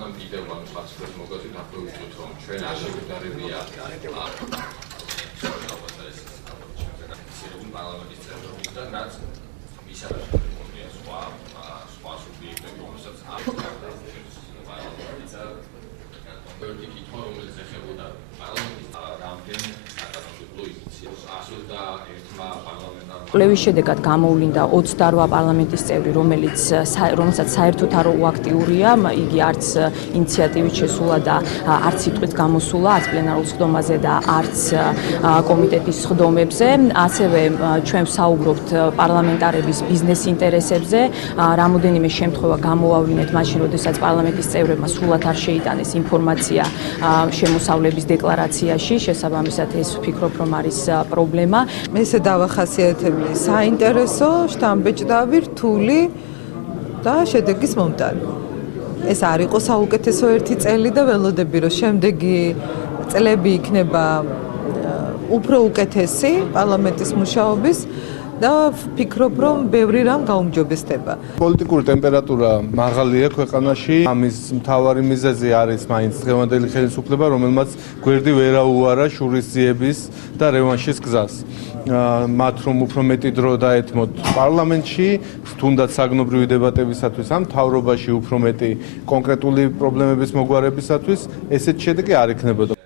სანამ კიდევ ამ ფასებს მოგაძვით აღვივით რომ ჩვენ არ შეგვიდარებია პარლამენტის წევრებიდან რაც მისაღებია სხვა სუბიექტები რომელსაც არ პოლიტიკით რომელიც ეხებოდა პარლამენტის რამდენ საკანონმდებლო ინიციატივას ასულდა ერთმა პარლამენტარმა კვლევის შედეგად გამოვლინდა 28 პარლამენტის წევრი, რომელსაც საერთოდ არ უაქტიურია, იგი არც ინიციატივით შესულა და არც სიტყვით გამოსულა, არც პლენარულ სხდომაზე და არც კომიტეტის სხდომებზე. ასევე ჩვენ ვსაუბრობთ პარლამენტარების ბიზნეს ინტერესებზე, რამოდენიმე შემთხვევა გამოვავლინეთ მაშინ, როდესაც პარლამენტის წევრებმა სრულად არ შეიტანეს ინფორმაცია შემოსავლების დეკლარაციაში, შესაბამისად ეს ვფიქრობ, რომ არის პრობლემა. მე ესე დავახასიათებ საინტერესო, შთამბეჭდავი, რთული და შედეგის მომტანი. ეს არ იყო საუკეთესო ერთი წელი და ველოდები, რომ შემდეგი წლები იქნება უფრო უკეთესი პარლამენტის მუშაობის და ვფიქრობ, რომ ბევრი რამ გაუმჯობესდება. პოლიტიკური ტემპერატურა მაღალია ქვეყანაში. ამის მთავარი მიზეზი არის მაინც დღევანდელი ხელისუფლება, რომელმაც გვერდი ვერ აუარა შურისძიების და რევანშის გზას. მათ რომ უფრო მეტი დრო დაეთმოთ პარლამენტში, თუნდაც საგნობრივი დებატებისათვის, ამ მთავრობაში უფრო მეტი კონკრეტული პრობლემების მოგვარებისათვის, ესეთ შედეგი არ იქნებოდა.